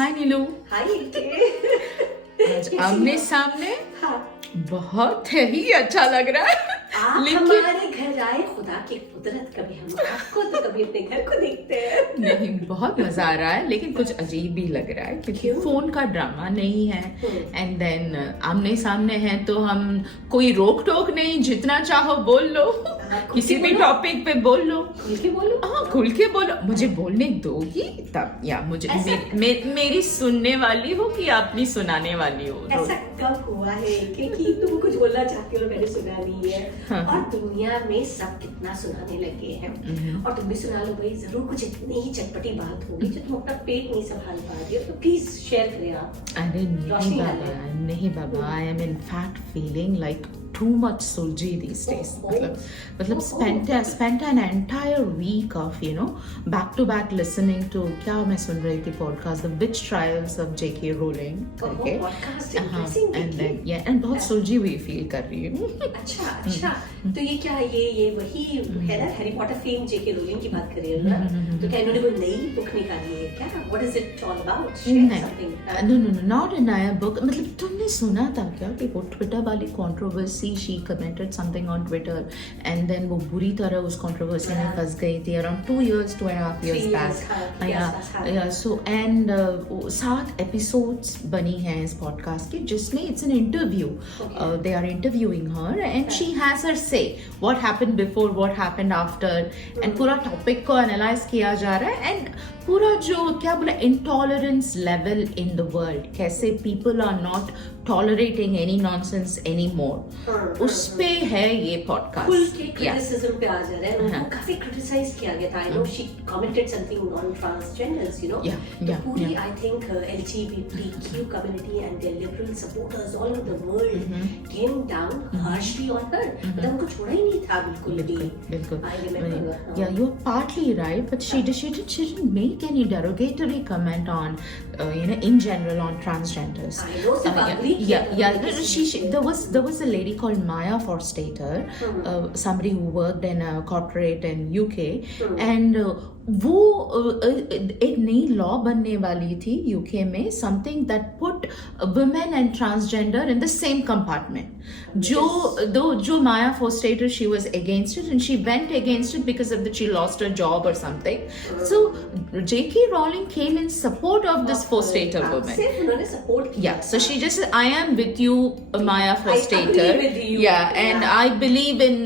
हाय नीलू। हाय आज आमने सामने हाँ, बहुत ही अच्छा लग रहा है। आप लेकिन हमारे घर आए, खुदा की कुदरत, कभी हम आपको तो कभी अपने घर को देखते हैं। नहीं, बहुत मजा आ रहा है, लेकिन कुछ अजीब भी लग रहा है क्योंकि क्यों? फोन का ड्रामा नहीं है एंड देन आमने सामने है तो हम कोई रोक टोक नहीं, जितना चाहो बोल लो, किसी भी टॉपिक पे बोल लो, खुल के बोलो। हाँ खुल के बोलो। मुझे बोलने दोगी तब, या मुझे मेरी सुनने वाली हो कि अपनी सुनाने वाली हो? ऐसा कब हुआ है कि तुम कुछ बोलना चाहती हो और मैंने सुना नहीं है? हाँ। और दुनिया में सब कितना सुनाने लगे हैं, और तुम भी सुना लो भाई, जरूर कुछ इतनी ही चटपटी बात होगी जो तुम अपना पेट नहीं संभाल पा रही हो, तो प्लीज शेयर करें आप। अरे नहीं बाबा, I am in fact feeling like too much Sulji these days. मतलब spent an entire week of back to back listening to क्या मैं सुन रही थी podcast The Witch Trials of J.K. Rowling करके, and then and बहुत Sulji हुई feel कर रही हूँ। अच्छा, तो ये क्या ये वही है ना, Harry Potter fame J.K. Rolling की बात कर रही है ना? तो क्या इन्होंने कोई नई बुक निकाली है क्या? What is it all about? Share something. No, not a नया book। मतलब तुमने सुना था क्या कि वो ट्विटर वाली controversy, she commented something on Twitter and then वो बुरी तरह उस controversy में फंस गई थी around 2.5 years back। So and 7 episodes बनी हैं इस podcast की, जिसमें it's an interview। They are interviewing her and she has her say what happened before, what happened after, and पूरा topic को analyze किया जा रहा है, and पूरा जो क्या बोला intolerance level in the world, कैसे people are not tolerating any nonsense anymore, उस पे है ये पॉडकास्ट। खुल के क्रिटिसिज्म पे आ जा रहा है, उनको काफी क्रिटिसाइज किया गया था। I know she commented something on transgenders, तो पूरी I think LGBTQ community and their liberal supporters all over the world came down harshly on her, मतलब उनको छोड़ा ही नहीं था बिल्कुल भी। I remember. Yeah, you're partly right, but she didn't make any derogatory comment on in general on transgenders. I know, सब agree किया। There was a lady called Maya Forstater, somebody who worked in a corporate in UK, and वो एक नई law बनने वाली थी UK में, something that put women and transgender in the same compartment. जो Maya Forstater, she was against it and she went against it because of that she lost her job और something. So J.K. Rowling came in support of this Forstater woman. सिर्फ उन्होंने support किया। Yeah, so she just said, I am with you, Maya Forstater. I agree with you. Yeah, and I believe in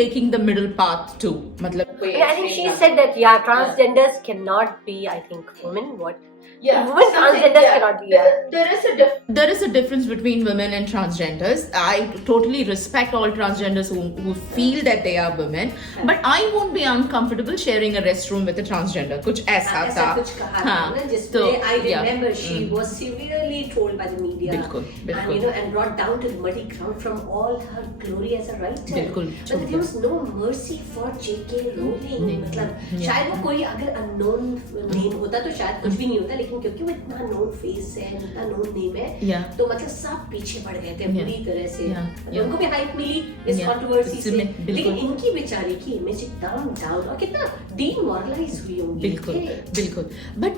taking the middle path too. मतलब I think she said that transgenders cannot be, I think, women. What? Women transgenders cannot be. There is a difference between women and transgenders. I totally respect all transgenders who feel that they are women, but I won't be uncomfortable sharing a restroom with a transgender. कुछ ऐसा था। कुछ कहा था ना, जिसमें I remember she was severely trolled by the media, बिल्कुल, and brought down to the muddy ground from all her glory as a writer. बिल्कुल, but there was no mercy for J.K. Rowling। मतलब शायद वो कोई अगर unknown name होता तो शायद कुछ भी नहीं होता, लेकिन क्योंकि वो इतना known face है, इतना known name है, तो मतलब सब पीछे पड़ गए थे बुरी तरह से। उनको भी हाइप मिली इस कंट्रोवर्सी से, लेकिन इनकी बेचारी की इमेज एकदम डाउन और कितना डीमोरलाइज हुई होंगी। बिल्कुल। बट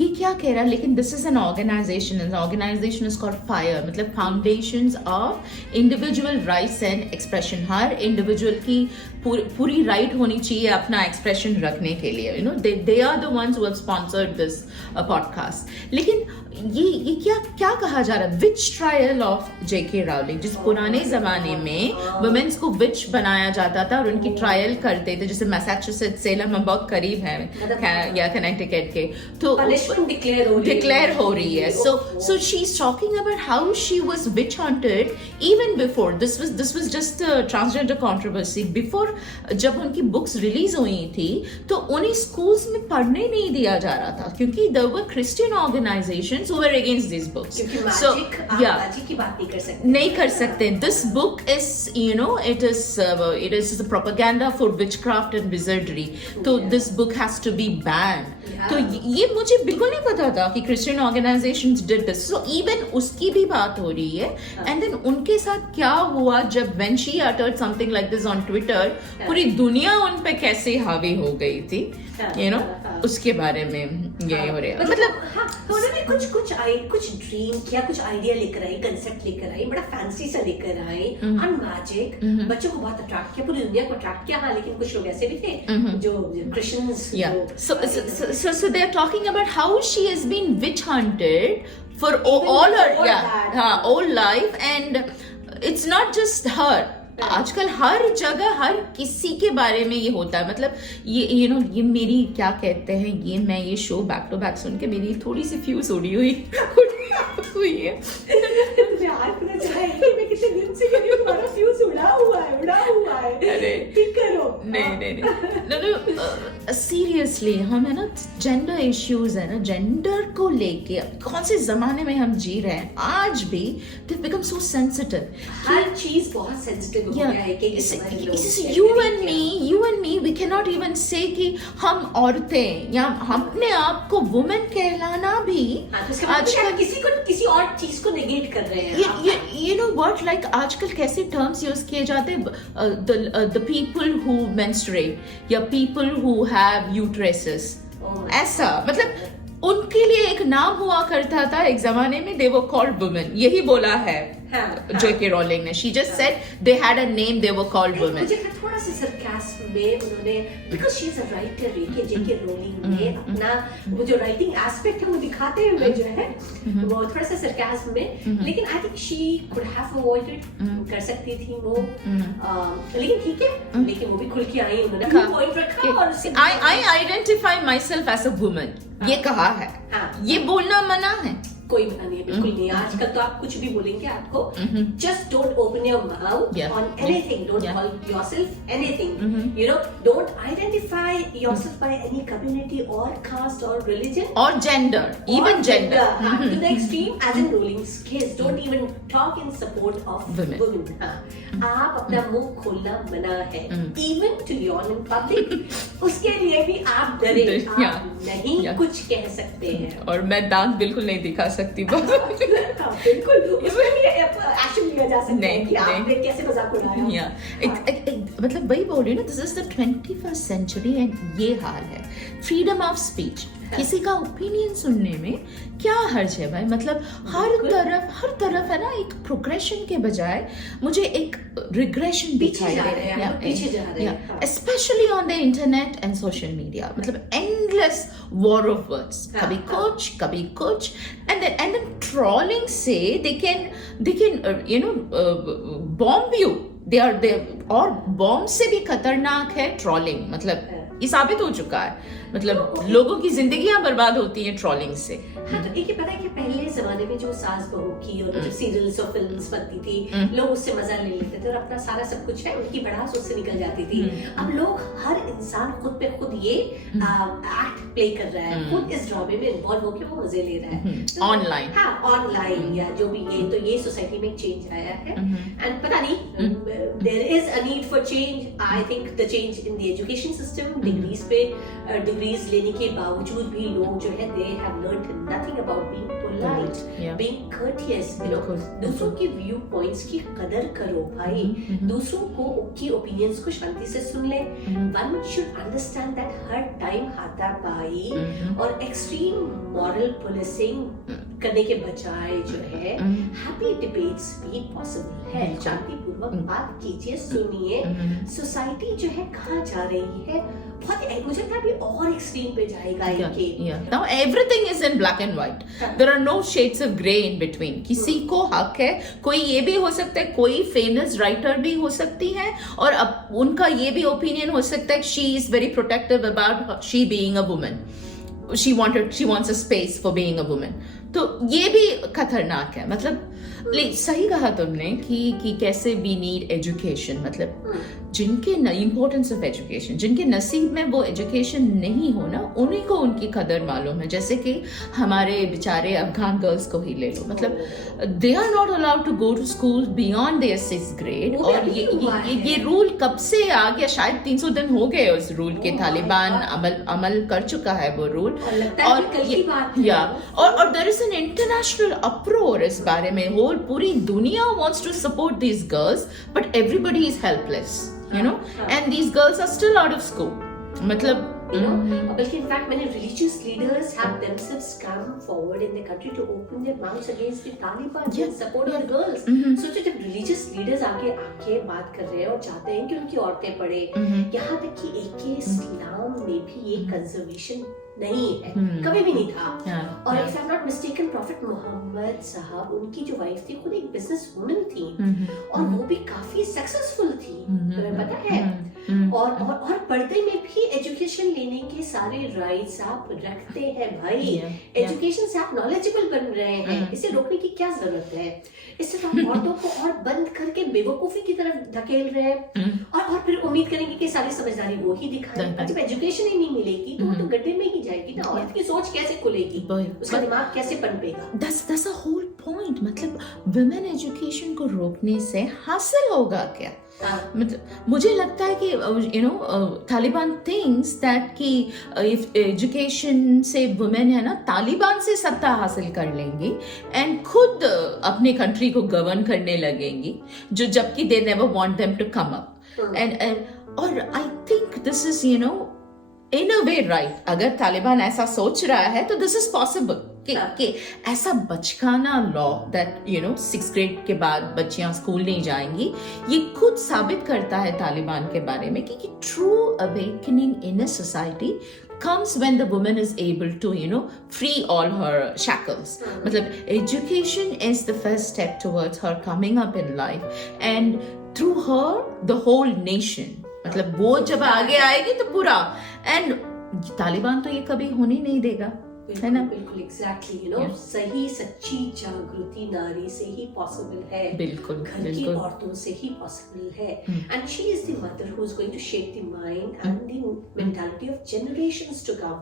ये क्या कह रहा है, लेकिन this is an organisation, and organisation is called FIRE, मतलब foundations of individual rights and expression. हर इंडिविजुअल की पूरी राइट होनी चाहिए अपना एक्सप्रेशन रखने के लिए। They are the ones who have sponsored this podcast. लेकिन ये क्या कहा जा रहा है, विच ट्रायल ऑफ J.K. Rowling, जिस पुराने जमाने में वुमेन्स को विच बनाया जाता था और उनकी ट्रायल करते थे, जैसे मैसाचुसेट्स, सेलम में बहुत करीब है या कनेक्टिकट के, तो डिक्लेयर हो रही है। So she's talking about how she was witch hunted even before this was just a transgender controversy before। जब उनकी बुक्स रिलीज हुई थी तो उन्हें स्कूल्स में पढ़ने नहीं दिया जा रहा था, क्योंकि there were Christian organizations who were against these books. So magic की बात नहीं कर सकते। This book is it is the propaganda for witchcraft and wizardry. So this book has to be banned. तो ये मुझे बिल्कुल नहीं पता था कि Christian organisations did this, so even उसकी भी बात हो रही है। एंड देन उनके साथ क्या हुआ जब when she uttered something like this on Twitter, पूरी दुनिया उन पे कैसे हावी हो गई थी, यू नो, उसके बारे में ये हो रहा है। मतलब तो उन्होंने कुछ ड्रीम किया, कुछ आइडिया लेकर आई, कंसेप्ट लेकर आई, बड़ा फैंसी सा लेकर आई, अनमैजिक, बच्चों को बहुत अट्रैक्ट किया, पूरी दुनिया को अट्रैक्ट किया। हाँ, लेकिन कुछ लोग ऐसे भी थे जो Christians, so they are talking about how she has been witch hunted for all her whole life, and it's not just her. आजकल हर जगह हर किसी के बारे में ये होता है। मतलब ये ये मेरी क्या कहते हैं, ये मैं ये शो बैक टू बैक सुन के मेरी थोड़ी सी फ्यूज उड़ी हुई है। मैं कितने दिन से तुम्हारा फ्यूज उड़ा हुआ है। अरे ठीक करो। नहीं, सीरियसली हम है ना, जेंडर इश्यूज है ना, जेंडर को लेके कौन से जमाने में हम जी रहे हैं, आज भी दे बिकम सो सेंसिटिव। हर चीज बहुत सेंसिटिव हो गया है कि you and me we cannot even say कि हम औरतें या अपने आप को वुमेन कहलाना भी आजकल किसी और चीज को नेगेट कर रहे हैं। you know what, like आजकल कैसे टर्म्स यूज किए जाते हैं, the people who menstruate या people who have uteruses, ऐसा मतलब उनके लिए एक नाम हुआ करता था एक जमाने में, they were called women, यही बोला है J.K. Rowling ने। She just said they had a name, they were called women. मुझे थोड़ा सा सरकास्म में उन्होंने, because she is a writer, J.K. Rowling ने अपना वो जो राइटिंग एस्पेक्ट है वो दिखाते हुए जो है वो थोड़ा सा सरकास्म में, लेकिन I think she could have avoided, कर सकती थी वो, लेकिन ठीक है, लेकिन वो भी खुल के आई, उन्होंने पॉइंट रखा और उससे I identify myself as a woman, ये कहा है, ये बोलना मना है। कोई मना नहीं है, बिल्कुल नहीं। आजकल तो आप कुछ भी बोलेंगे आपको, just don't open your mouth on anything, don't call yourself anything, you know, don't identify yourself by any community or caste or religion or gender, even gender to the extreme, as in Rowling's case, don't even talk in support of women. आप अपना मुंह खोलना मना है, even to yawn in public, उसके लिए भी आप डरे, आप नहीं कुछ कह सकते हैं। और मैं दांत बिल्कुल नहीं दिखा सकती बिल्कुल, उसमें भी एक्शन लिया जा सकता है कि आपने कैसे मजाक उड़ाया। मतलब वही बोल रही हूँ ना, this is the 21st century and ये हाल है। फ्रीडम ऑफ स्पीच, किसी का ओपिनियन सुनने में क्या हर्ज है भाई? मतलब हर तरफ है ना, एक प्रोग्रेशन के बजाय मुझे एक रिग्रेशन दिखाई दे रहा है, specially on the internet and social media. मतलब एंडलेस वॉर ऑफ वर्ड्स, कभी कुछ एंड देन ट्रोलिंग से they can you know bomb you, they और बॉम्ब से भी खतरनाक है ट्रोलिंग। मतलब ये साबित हो चुका है, मतलब लोगों की जिंदगियां बर्बाद होती हैं ट्रोलिंग से। हाँ, तो एक ही पता है कि पहले जमाने में जो सास बहू की और जो सीरियल्स और फिल्म्स बनती थी, लोग उससे मजा ले लेते थे और अपना सारा सब कुछ है उनकी भड़ास उससे निकल जाती थी। अब लोग, हर इंसान खुद पे खुद ये एक्ट प्ले कर रहा है, खुद इस ड्रामे में इन्वॉल्व होकर वो मजे ले रहा है ऑनलाइन। हाँ, ऑनलाइन या जो भी, ये सोसाइटी में चेंज आया है। एंड पता नहीं, there is a need for change. I think the change in the education system, degrees लेने के बावजूद भी लोग जो है they have learned nothing about being polite, being courteous, you know, दूसरों के व्यू पॉइंट्स की कदर करो भाई, दूसरों को उनकी ओपिनियंस को शांति से सुन ले। One should understand that her time हाथापाई और एक्सट्रीम मॉरल पुलिसिंग करने के बजाय जो है हैप्पी डिबेट्स भी पॉसिबल है। शांतिपूर्वक बात कीजिए, सुनिए। सोसाइटी जो है कहाँ जा रही है, बहुत मुझे लगता है अभी और एक्सट्रीम पे जाएगा ये। Now everything is in black and white. There are no shades of grey in between. किसी को हक है, कोई ये भी हो सकता है, कोई फेमस राइटर भी हो सकती है और अब उनका ये भी ओपिनियन हो सकता है, she is very protective about she being a woman. She wants a space for being a woman. तो ये भी खतरनाक है, मतलब सही कहा तुमने कि कैसे वी नीड एजुकेशन, मतलब जिनके इम्पोर्टेंस ऑफ एजुकेशन, जिनके नसीब में वो एजुकेशन नहीं हो ना, उन्हीं को उनकी कदर मालूम है। जैसे कि हमारे बेचारे अफगान गर्ल्स को ही ले लो, मतलब they are not allowed to go to school beyond their 6th grade, और ये रूल कब से आ गया? शायद 300 दिन हो गए उस रूल के, तालिबान अमल कर चुका है वो रूल, और there is an international uproar इस बारे में। होल पूरी दुनिया wants to support these girls, but everybody is helpless, you know, and these girls are still out of school. मतलब बल्कि in fact many religious leaders have themselves come forward in the country to open their mouths against the Taliban in support of the girls. सोचो जब religious leaders आके बात कर रहे हैं और चाहते हैं कि उनकी औरतें पढ़े, यहाँ तक कि एक इस्लाम में भी ये कंजर्वेशन नहीं है, कभी भी नहीं था। और if I'm not mistaken, prophet Mohammad साहब, उनकी जो वाइफ थी खुद एक बिजनेस वुमन थी, और वो भी काफी सक्सेसफुल थी, तुम्हें पता है। और पर्दे में भी एजुकेशन लेने के सारे राइट्स आप रखते हैं भाई। एजुकेशन से आप नॉलेजेबल बन रहे हैं, इसे रोकने की क्या जरूरत है? इससे तो आप औरतों को और बंद करके बेवकूफी की तरफ धकेल रहे हैं, और फिर उम्मीद करेंगे कि सारी समझदारी वो ही दिखाए। जब एजुकेशन ही नहीं मिलेगी तो वो तो गड्ढे में ही जाएगी ना, औरत की सोच कैसे खुलेगी, उसका दिमाग कैसे पनपेगा? That's a whole point। मतलब women education को रोकने से हासिल होगा क्या? मतलब मुझे लगता है कि तालिबान थिंक्स दैट कि इफ एजुकेशन से वुमेन है ना, तालिबान से सत्ता हासिल कर लेंगी एंड खुद अपने कंट्री को गवर्न करने लगेंगी, जो जबकि they never want them to come up. And और I think this is in a way right. अगर तालिबान ऐसा सोच रहा है तो दिस इज पॉसिबल कि ऐसा बचकाना लॉ दैट 6th ग्रेड के बाद बच्चियां स्कूल नहीं जाएंगी, ये खुद साबित करता है तालिबान के बारे में कि true awakening in a society comes when the woman is able to free all her shackles. मतलब education is the first step towards her coming up in life, and through her the whole nation, मतलब वो जब आगे आएगी तो पूरा, and Taliban तो ये कभी होने नहीं देगा, है ना? बिल्कुल एग्जैक्टली, सही सच्ची जागृति नारी से ही पॉसिबल है, बिल्कुल घर की औरतों से ही पॉसिबल है, and she is the mother who is going to shape the mind and the mentality of generations to come.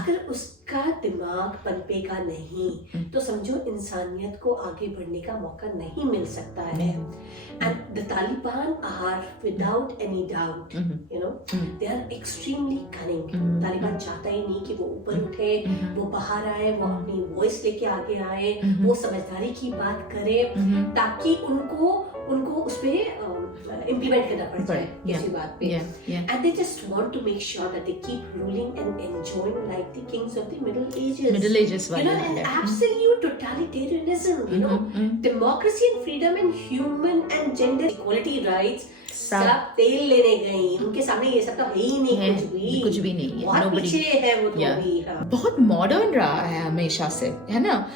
अगर उसका दिमाग पनपेगा नहीं तो समझो इंसानियत को आगे बढ़ने का मौका नहीं मिल सकता है। And the Taliban are without any doubt they are extremely cunning. Taliban चाहता ही नहीं कि वो ऊपर उठे, वो बाहर आए, वो अपनी वॉइस लेके आगे आए, वो समझदारी की बात करे, ताकि उनको उस पे इम्प्लीमेंट करना पड़ जाए किसी बात पे। And they just want to make sure that they keep ruling and enjoying like the kings of the Middle Ages, and absolute totalitarianism, democracy and freedom and human and gender equality rights सब तेल लेने गई, उनके सामने ये सब तो है ही नहीं, कुछ भी नहीं है, बहुत पीछे है वो तो भी। बहुत मॉडर्न रहा है हमेशा से, है ना?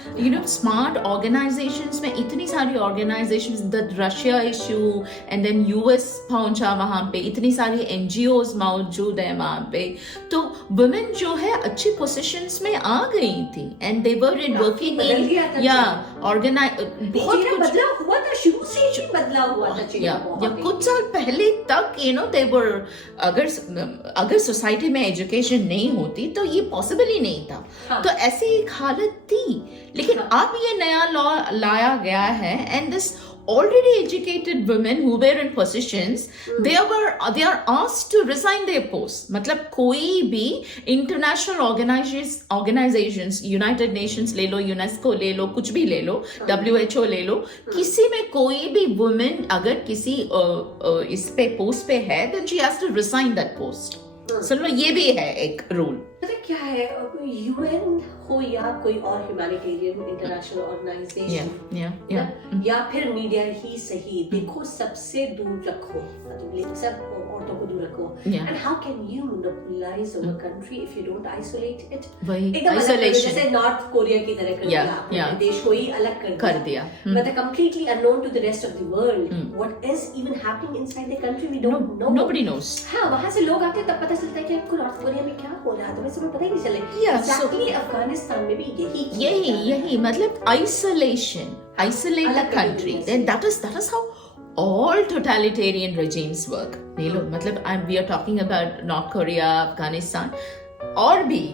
स्मार्ट ऑर्गेनाइजेशंस में इतनी सारी organisations, the Russia issue and then US पहुंचा, वहां पे इतनी सारी एनजीओज मौजूद है वहां पे, तो वुमेन जो है अच्छी पोजीशंस में आ गई थी, and they were in working बहुत बदलाव हुआ था, शुरू से ही बदलाव हुआ था। कुछ साल पहले तक they were, अगर सोसाइटी में एजुकेशन नहीं होती तो ये पॉसिबल ही नहीं था। तो ऐसी एक हालत थी, लेकिन अब ये नया लॉ लाया गया है, and this already educated women who were in positions, they are asked to resign their posts। मतलब कोई भी international organizations, United Nations ले लो, UNESCO ले लो, कुछ भी ले लो, WHO ले लो, किसी में कोई भी women अगर किसी इस पे पोस्ट पे है, then she has to resign that post। सुन लो, ये भी है एक रूल। पता क्या है, यूएन हो या कोई और ह्यूमैनिटेरियन इंटरनेशनल ऑर्गेनाइजेशन या फिर मीडिया ही सही, देखो सबसे दूर रखो, मतलब सब औरतों को दूर रखो. Yeah. And how can you monopolize over country if you don't isolate it? वही एकदम अलग कर दो, isolation. जैसे नॉर्थ कोरिया की तरह कर Yeah, दिया आपने, yeah. देश को ही अलग कर दिया. मतलब completely unknown to the rest of the world. What is even happening inside the country we don't know. Nobody knows. हाँ, वहाँ से लोग आते हैं तब पता चलता है कि आपको नॉर्थ कोरिया में क्या हो रहा है, तो वैसे पता ही नहीं चले. Yeah, Exactly, अफगानिस्तान में भी यही मतलब isolation, isolate the अलग कर country. देने से. Then that is how all totalitarian regimes work. नहीं लो, मतलब we are talking about North Korea, Afghanistan, और भी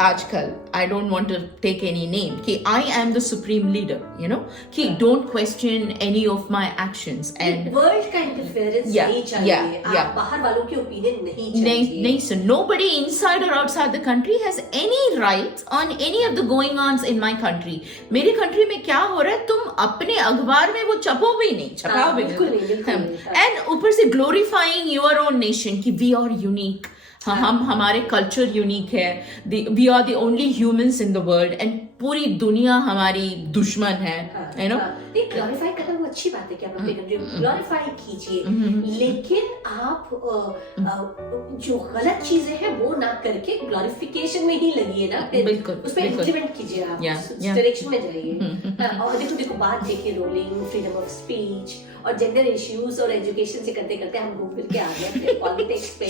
आजकल I don't want to take any name कि I am the supreme leader, you know, कि don't question any of my actions and world का interference नहीं चाहिए. आप बाहर वालों की ओपिनियन नहीं चाहिए. नहीं, so nobody inside or outside the country has any rights on any of the going ons in my country. मेरी कंट्री में क्या हो रहा है तुम अपने अखबार में वो छपो भी नहीं, छपाओ भी नहीं. And ऊपर से glorifying your own nation कि we are unique. हम हमारे कल्चर यूनिक है. We are the only humans in the world and पूरी दुनिया हमारी दुश्मन है. यू नो, ग्लोरीफाई करना वो अच्छी बात है कि आप अपनी कंट्री को ग्लोरीफाई कीजिए, लेकिन आप जो गलत चीजें हैं वो ना करके ग्लोरिफिकेशन में ही लगिए ना. बिल्कुल, उस पर इंप्लीमेंट कीजिए, आप उस डायरेक्शन में जाइए. और देखो बात देखिए, रोलिंग फ्रीडम ऑफ स्पीच और जेंडर इश्यूज और एजुकेशन से करते करते हम घूम फिर के आ गए पॉलिटिक्स पे.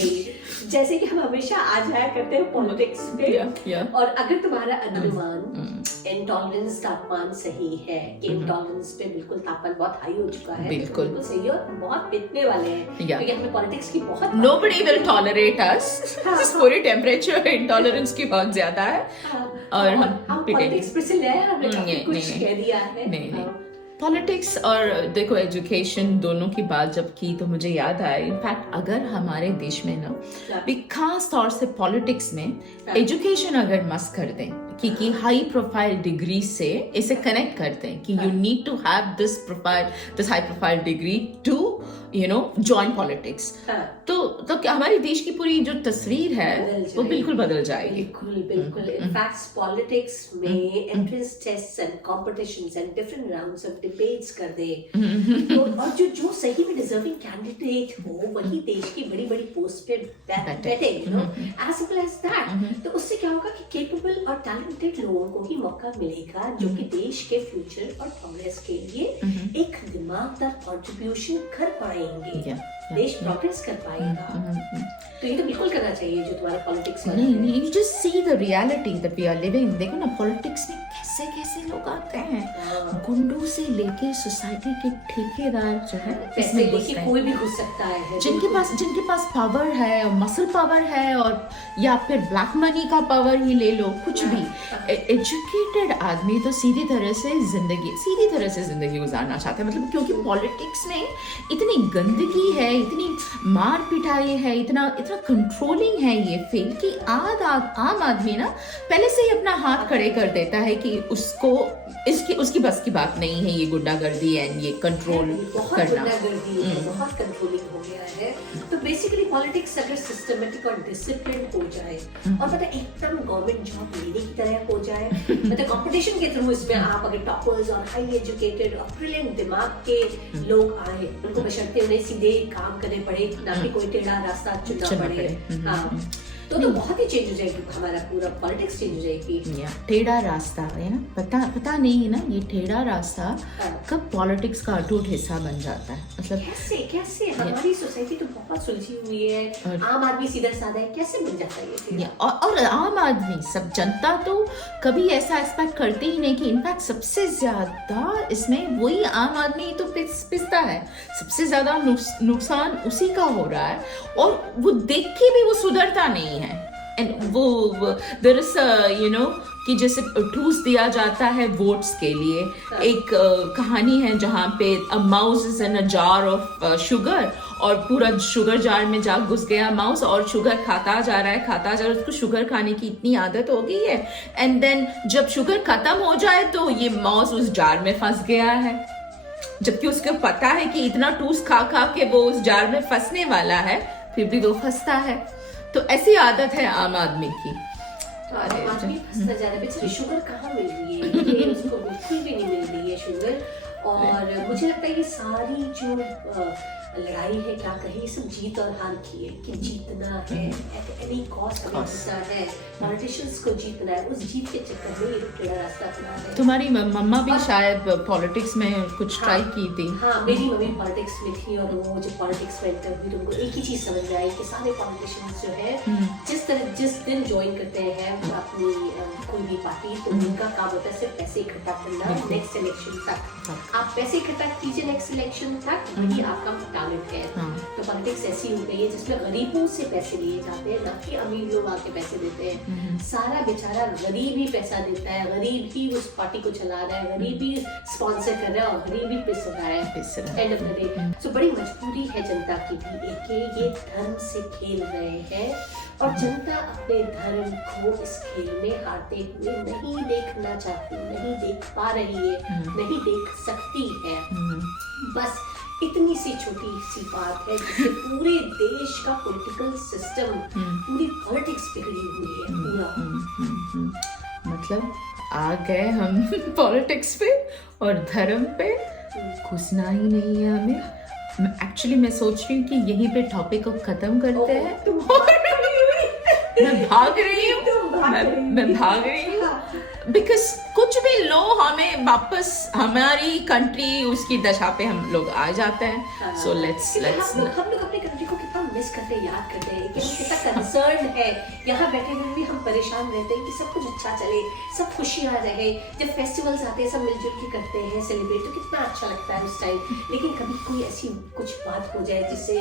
जैसे कि हम हमेशा आ जाया करते हैं पॉलिटिक्स पे. और अगर तुम्हारा अनुमान इंटॉलरेंस तापमान सही है कि इंटॉलरेंस पे बिल्कुल तापमान बहुत हाई हो चुका है, बिल्कुल सही है और बहुत पिटने वाले हैं क्योंकि हमें पॉलिटिक्स की बहुत nobody will tolerate us. पूरी टेम्परेचर इंटॉलरेंस की बहुत ज्यादा है और हम पॉलिटिक्स पे से ले आए, हमने कुछ कह दिया है. नहीं, पॉलिटिक्स और देखो एजुकेशन दोनों की बात जब की तो मुझे याद आया, इनफैक्ट अगर हमारे देश में ना भी खास तौर से पॉलिटिक्स में एजुकेशन अगर मस्त कर दें कि हाई प्रोफाइल डिग्री से इसे कनेक्ट करते हैं कि you need to have this high profile degree to you know join politics, तो हमारे देश की पूरी जो तस्वीर है वो बिल्कुल बदल जाएगी. बिल्कुल. इनफैक्ट पॉलिटिक्स में entrance tests and competitions and different rounds of debates कर दे तो और जो सही में डिजर्विंग कैंडिडेट हो वही देश की बड़ी बड़ी पोस्ट पे बैठे, you know, as simple as that. तो उससे क्या होगा कि केपेबल और टैलेंटेड लोगों को ही मौका मिलेगा जो कि देश के फ्यूचर और प्रोग्रेस के लिए एक दिमागदार कंट्रीब्यूशन कर पाएंगे. देश प्रोग्रेस कर पाएगा. तो ये तो बिल्कुल करना चाहिए जो तुम्हारा पॉलिटिक्स में. नहीं, you just see the reality that we are living. देखो ना पॉलिटिक्स में कैसे कैसे लोग आते हैं, गुंडों से लेके सोसाइटी के ठेकेदार जो है पैसे लेके कोई भी घुस सकता है. जिनके पास पावर है, मसल पावर है, और या फिर ब्लैक मनी का पावर ही ले लो, कुछ भी. एजुकेटेड आदमी तो सीधी तरह से जिंदगी गुजारना चाहते हैं. मतलब क्योंकि पॉलिटिक्स में इतनी गंदगी है, इतनी मार पिटाई है, इतना कंट्रोलिंग है ये फील्ड कि आम आदमी ना पहले से ही अपना हाथ खड़े कर देता है कि उसकी बस की बात नहीं है ये गुंडागर्दी एंड ये कंट्रोल करना. बहुत कंट्रोलिंग हो गया है. तो बेसिकली पॉलिटिक्स अगर सिस्टमेटिक और डिसिप्लिन हो जाए और मतलब एकदम गवर्नमेंट जॉब लेने की तरह हो जाए, मतलब कंपटीशन के थ्रू इसमें आप अगर टॉपर्स और हाई एजुकेटेड और ब्रिलियंट दिमाग के लोग आए, उनको बशर्ते उन्हें सीधे काम करने पड़े, ना कि कोई टेढ़ा रास्ता चुनना पड़े. हाँ, तो बहुत ही चेंज हो जाएगी, हमारा पूरा पॉलिटिक्स चेंज हो जाएगी. टेढ़ा रास्ता है ना, पता नहीं है ना ये टेढ़ा रास्ता कब पॉलिटिक्स का अटूट हिस्सा बन जाता है. मतलब कैसे हमारी सोसाइटी तो बहुत सुलझी हुई है, आम आदमी सीधा साधा है, कैसे बन जाता है ये. और आम आदमी सब जनता तो कभी ऐसा एक्सपेक्ट करते ही नहीं कि इनफैक्ट सबसे ज्यादा इसमें वही आम आदमी तो पिसता है. सबसे ज्यादा नुकसान उसी का हो रहा है और वो देख के भी वो सुधरता नहीं है. एंड वो देयर इज यू नो कि जैसे ठूस दिया जाता है वोट्स के लिए. एक कहानी है जहाँ पे a mouse is in a jar of sugar और पूरा शुगर जार में जा घुस गया माउस और शुगर खाता जा रहा है. उसको शुगर खाने की इतनी आदत हो गई है एंड देन जब शुगर खत्म हो जाए तो ये माउस उस जार में फंस गया है, जबकि उसको पता है कि इतना टूस खा के वो उस जार में फंसने वाला है, फिर भी वो फंसता है. तो ऐसी आदत है आम आदमी की. आदमी फंसता जा रहा है. बेचारी शुगर कहाँ मिल रही है, उसको बिल्कुल भी नहीं मिल रही है शुगर. और मुझे लगता है ये सारी जो लड़ाई है, क्या कहे, ये सब जीत और हार की है, कि जीतना है एट एनी कॉस्ट, हमें जीतना है, पॉलिटिशियंस को जीतना है, उस जीत के चक्कर में ये लोग टेढ़ा रास्ता अपना रहे हैं। तुम्हारी मम्मा भी शायद पॉलिटिक्स में कुछ ट्राई की थी। हाँ, मेरी मम्मी पॉलिटिक्स में थी, और वो जो पॉलिटिक्स में एंटर हुई तो उनको एक ही चीज समझ में आई कि सारे पॉलिटिशियंस जो है जिस दिन ज्वाइन करते हैं अपनी कोई भी पार्टी, तो उनका काम होता है सिर्फ पैसे इकट्ठा करना नेक्स्ट इलेक्शन तक। आप पैसे इकट्ठा कीजिए नेक्स्ट इलेक्शन तक, वही आपका टैलेंट है। तो पॉलिटिक्स ऐसी हो गई है जिसमें गरीबों से पैसे लिए जाते हैं, ना कि अमीर लोग आके पैसे देते हैं। सारा बेचारा गरीब ही पैसा देता है, गरीब ही उस पार्टी को चला रहा है, गरीब ही स्पॉन्सर कर रहा है, और गरीब ही पिस रहा है एंड ऑफ द डे। सो बड़ी मजबूरी है जनता की भी कि ये धर्म से खेल रहे हैं, और जनता अपने धर्म को इस खेल में हारते हुए नहीं देखना चाहती, नहीं देख पा रही है, नहीं देख सकती है। बस इतनी सी छोटी सी बात है जिससे पूरे देश का पॉलिटिकल सिस्टम, पूरी पॉलिटिक्स बिगड़ी हुई है पूरा। मतलब आ गए हम पॉलिटिक्स पे और धर्म पे, घुसना ही नहीं है हमें। एक्चुअली मैं सोच रही हूँ कि यहीं पे टॉपिक को खत्म करते हैं। मैं भाग रही हूँ बिकॉज कुछ भी लो, हमें वापस हमारी कंट्री उसकी दशा पे हम लोग आ जाते हैं। सो लेट्स हम लोग अपनी कंट्री को कितना मिस करते हैं, याद करते हैं, कितना कंसर्न है। यहाँ बैठे हुए भी हम परेशान रहते हैं कि सब कुछ अच्छा चले, सब खुशियाँ रहे। जब फेस्टिवल्स आते हैं सब मिलजुल के करते हैं सेलिब्रेट, तो कितना अच्छा लगता है उस टाइम। लेकिन कभी कोई ऐसी कुछ बात हो जाए जिससे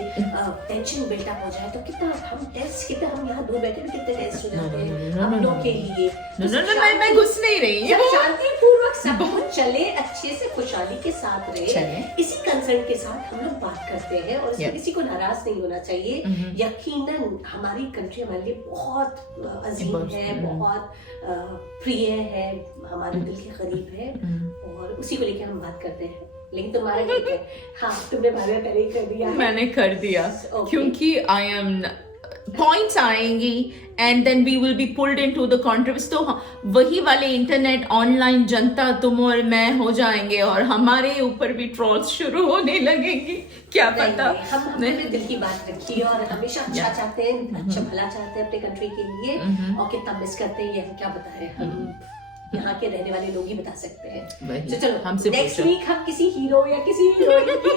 टेंशन बिल्डअप हो जाए, तो कितना हम टेंस, कितना हम यहाँ दूर बैठे भी कितने टेंस हो जाते हैं अपनों के लिए। मैं घुस नहीं रही हूँ। शांतिपूर्वक सब कुछ चले, अच्छे से खुशहाली के साथ रहे, इसी कंसर्न के साथ हम लोग बात करते हैं, और इसमें किसी को नाराज नहीं होना चाहिए। यकीनन हमारी कंट्री हमारे लिए बहुत अजीम है, बहुत प्रिय है, हमारे दिल के करीब है, और उसी को लेकर हम बात करते हैं। लेकिन तुम्हारा क्या है? हाँ, तुमने बारे में पहले ही कर दिया। मैंने कर दिया क्योंकि आई एम पॉइंट्स आएंगी and then we will be pulled into the controversy. तो वही वाले इंटरनेट ऑनलाइन जनता तुम और मैं हो जाएंगे, और हमारे ऊपर भी ट्रोल्स शुरू होने लगेंगी। क्या पता। हम अपने दिल की बात रखी, और हमेशा अच्छा चाहते हैं, अच्छा भला चाहते हैं अपने कंट्री के लिए, और कितना मिस करते हैं ये हम क्या बता रहे हैं, हम यहाँ के रहने वाले लोग ही बता सकते हैं। तो चलो हमसे नेक्स्ट वीक हम किसी हीरो या किसी हीरोइन की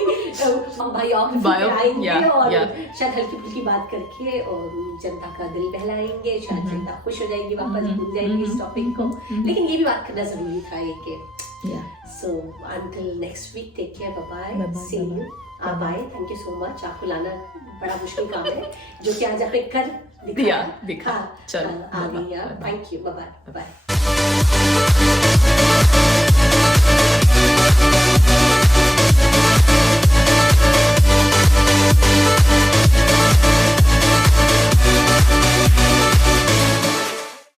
बायोग्राफी आएंगे, और शायद हल्की फुल्की बात करके और जनता का दिल बहलाएंगे, शायद जनता खुश हो जाएगी, वापस भूल जाएंगे इस टॉपिक को। लेकिन ये भी बात करना जरूरी था एक। So until next week, take care, bye bye, see you. आप आए, थैंक यू सो मच। आपको लाना बड़ा मुश्किल काम है, जो कि आज आपने कर दिखा। चलो आ गई। Thank you, bye bye.